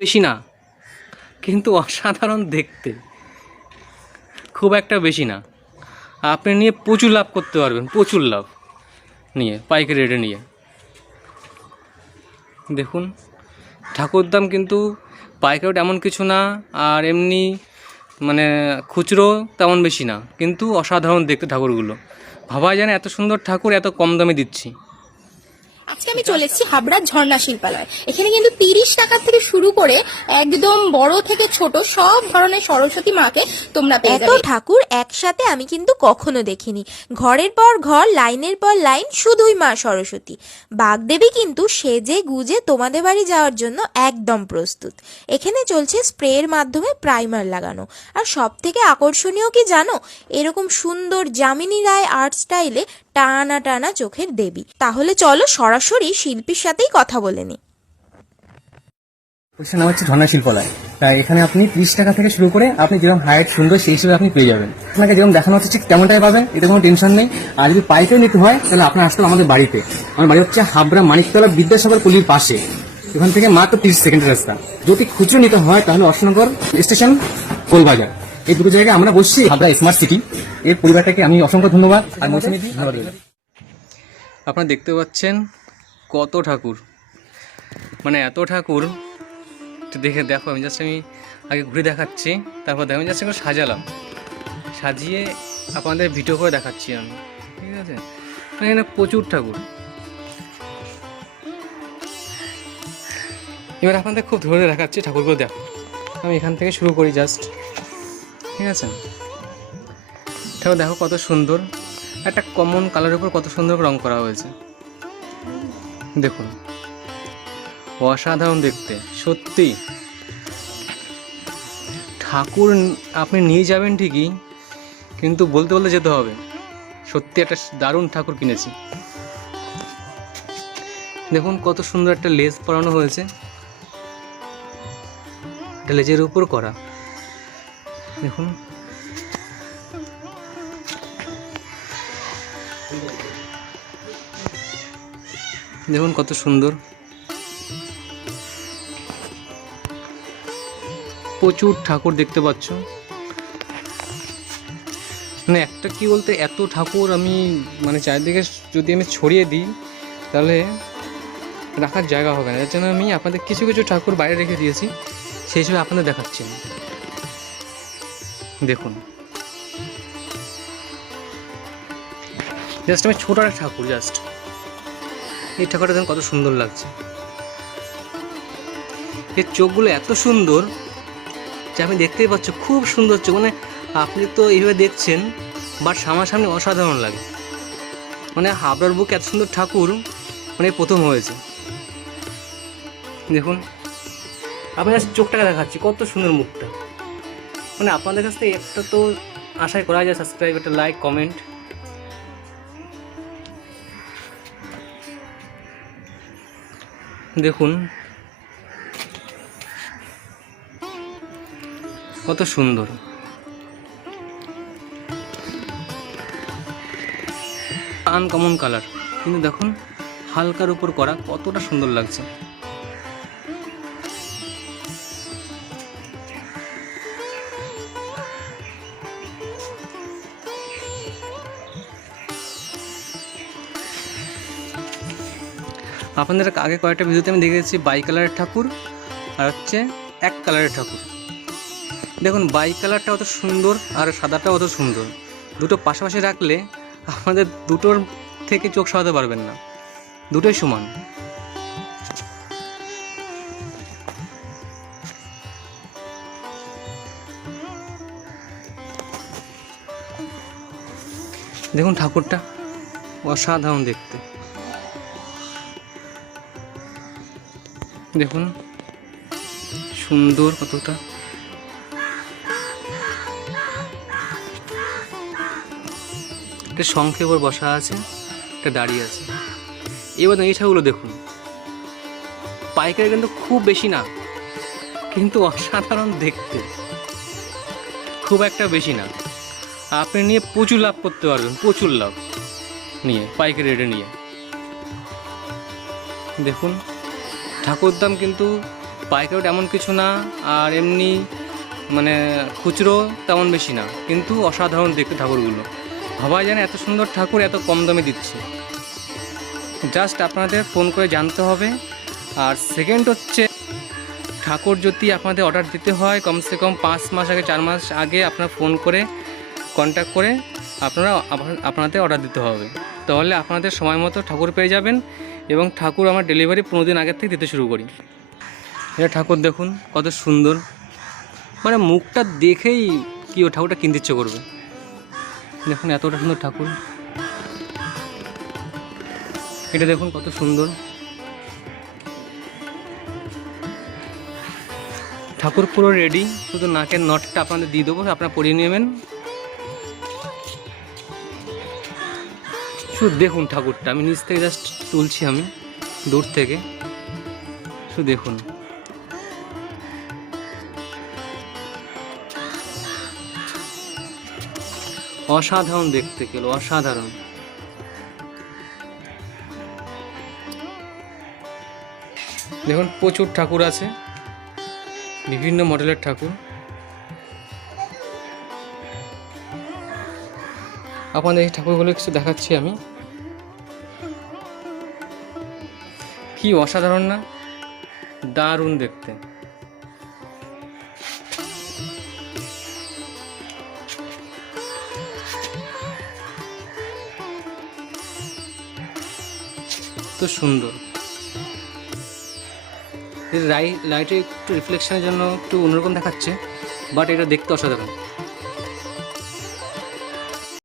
বেশি না, কিন্তু অসাধারণ দেখতে, খুব একটা বেশি না। আপনি নিয়ে প্রচুর লাভ করতে পারবেন, প্রচুর লাভ নিয়ে, পাইকারি রেটে নিয়ে। দেখুন ঠাকুর দাম কিন্তু পাইকারি রেট এমন কিছু না, আর এমনি মানে খুচরো তেমন বেশি না, কিন্তু অসাধারণ দেখতে ঠাকুরগুলো। ভাবা যায় না এত সুন্দর ঠাকুর এত কম দামে দিচ্ছি। আজকে আমি চলে এসেছি হাবড়ার ঝর্ণা শিল্পালয়। এখানে কিন্তু 30 টাকা থেকে শুরু করে একদম বড় থেকে ছোট সব ধরনের সরস্বতী মাকে তোমরা পেয়ে যাবে। এত ঠাকুর একসাথে আমি কিন্তু কখনো দেখিনি। ঘরের পর ঘর, লাইনের পর লাইন, শুধুই মা সরস্বতী। বাগদেবী কিন্তু সেজে গুজে তোমাদের বাড়ি যাওয়ার জন্য একদম প্রস্তুত। এখানে চলছে স্প্রের মাধ্যমে প্রাইমার লাগানো। আর সব থেকে আকর্ষণীয় কি জানো, এরকম সুন্দর যামিনী রায় আর্ট স্টাইলে টানা টানা চোখের দেবী। তাহলে চলো সরাসরি শিল্পীর সাথেই কথা বলে নি। প্রতিষ্ঠান নাম হচ্ছে ঝর্ণা শিল্পালয়। তাই এখানে আপনি 30 টাকা থেকে শুরু করে আপনি যেরকম হাইট সুন্দর সেই হিসেবে আপনি পেয়ে যাবেন। আপনাকে যেরকম দেখানো হচ্ছে ঠিক তেমনটাই পাবেন, এতে কোনো টেনশন নেই। আর যদি পাইকারি নিতে হয় তাহলে আপনার আসতে হবে আমাদের বাড়িতে। আমার বাড়ি হচ্ছে হাবড়া মানিকতলা বিদ্যাসাগর পল্লীর পাশে। এখান থেকে মাত্র 30 সেকেন্ডের রাস্তা। যদি খুচরো নিতে হয় তাহলে অশোকনগর স্টেশন, গোলবাজার, এই দুটো জায়গায় আমরা বসছি। হাবড়া স্মার্ট সিটি এর পরিবারটাকে আমি অসংখ্য ধন্যবাদ আর মৌসুমী ধন্যবাদ। আপনারা দেখতে পাচ্ছেন কত ঠাকুর, মানে এত ঠাকুর। একটু দেখো, আমি আগে ঘুরে দেখাচ্ছি, তারপর দেখো আমি জাস্ট একটু সাজালাম, সাজিয়ে আপনাদের ভিডিও করে দেখাচ্ছি আমি, ঠিক আছে। এখানে প্রচুর ঠাকুর। এবার আপনাদের খুব ধরে দেখাচ্ছি ঠাকুরগুলো। দেখো আমি এখান থেকে শুরু করি জাস্ট, ঠিক আছে। ঠাকুর দেখো কত সুন্দর, একটা কমন কালারের উপর কত সুন্দর রং করা হয়েছে। দেখুন অসাধারণ দেখতে, সত্যি ঠাকুর আপনি নিয়ে যাবেন ঠিকই, কিন্তু বলতে বলতে যেতে হবে। সত্যি একটা দারুণ ঠাকুর কিনেছি। দেখুন কত সুন্দর একটা লেস পরানো হয়েছে, একটা লেজের উপর করা। দেখুন দেখুন কত সুন্দর, প্রচুর ঠাকুর দেখতে পাচ্ছ। মানে একটা কি বলতে, এত ঠাকুর আমি মানে চারিদিকে যদি আমি ছড়িয়ে দিই তাহলে রাখার জায়গা হবে না। এর জন্য আমি আপনাদের কিছু কিছু ঠাকুর বাইরে রেখে দিয়েছি, সেই হিসেবে আপনাদের দেখাচ্ছি। দেখুন জাস্ট আমি ছোট একটা ঠাকুর, জাস্ট এই ঠাকুরটা দেখুন কত সুন্দর লাগছে। এর চোখগুলো এত সুন্দর যে আপনি দেখতেই পাচ্ছ, খুব সুন্দর চোখ। মানে আপনি তো এইভাবে দেখছেন, বাট সামনাসামনি অসাধারণ লাগে। মানে হাবড়ার বুকে এত সুন্দর ঠাকুর মানে প্রথম হয়েছে। দেখুন আপনার চোখটাকে দেখাচ্ছি, কত সুন্দর মুখটা। মানে আপনাদের কাছ থেকে একটা তো আশাই করা যায়, সাবস্ক্রাইব, একটা লাইক, কমেন্ট। দেখুন কত সুন্দর, আনকমন কালার, কিন্তু দেখুন হালকার উপর করা, কতটা সুন্দর লাগছে। আপনাদের আগে কয়েকটা ভিডিওতে আমি দেখেছি বাই কালারের ঠাকুর আর হচ্ছে এক কালারের ঠাকুর। দেখুন বাই কালারটা অত সুন্দর আর সাদাটাও অত সুন্দর, দুটো পাশাপাশি রাখলে আমাদের দুটোর থেকে চোখ সরাতে পারবেন না, দুটোই সমান। দেখুন ঠাকুরটা অসাধারণ দেখতে। দেখুন সুন্দর কতটা, একটা শঙ্খের উপর বসা আছে, একটা দাঁড়িয়ে আছে। এবার এই ঠাকুরগুলো দেখুন, পাইকারি কিন্তু খুব বেশি না, কিন্তু অসাধারণ দেখতে, খুব একটা বেশি না। আপনি নিয়ে প্রচুর লাভ করতে পারবেন, প্রচুর লাভ নিয়ে, পাইকারি রেটে নিয়ে। দেখুন ঠাকুর দাম কিন্তু পাইকারি এমন কিছু না, আর এমনি মানে খুচরো তেমন বেশি না, কিন্তু অসাধারণ দেখতে ঠাকুরগুলো। ভাবা যায় না এত সুন্দর ঠাকুর এত কম দামে দিচ্ছে। জাস্ট আপনাদের ফোন করে জানতে হবে। আর সেকেন্ড হচ্ছে, ঠাকুর যদি আপনাদের অর্ডার দিতে হয় কমসে কম 5 মাস আগে 4 মাস আগে আপনারা ফোন করে কন্ট্যাক্ট করে আপনাদের অর্ডার দিতে হবে, তাহলে আপনাদের সময় মতো ঠাকুর পেয়ে যাবেন। এবং ঠাকুর আমার ডেলিভারি 15 দিন আগের থেকে দিতে শুরু করি। এটা ঠাকুর দেখুন কত সুন্দর, মানে মুখটা দেখেই কি ও ঠাকুরটা কিনতে ইচ্ছে করবে। দেখুন এতটা সুন্দর ঠাকুর, এটা দেখুন কত সুন্দর ঠাকুর, পুরো রেডি। শুধু নাকের নটটা আপনাদের দিয়ে দেবো, আপনারা পরিয়ে নেবেন। শুধু দেখুন ঠাকুরটা, আমি নিচ থেকে জাস্ট তুলছি, আমি দূর থেকে, শুধু দেখুন। অসাধারণ দেখতে গেল, অসাধারণ। দেখুন প্রচুর ঠাকুর আছে, বিভিন্ন মডেলের ঠাকুর। আপনাদের এই ঠাকুরগুলো কিছু দেখাচ্ছি আমি। কি অসাধারণ না, দারুণ দেখতে। তো সুন্দর, লাইটে একটু রিফ্লেকশনের জন্য একটু অন্যরকম দেখাচ্ছে, বাট এটা দেখতে অসাধারণ।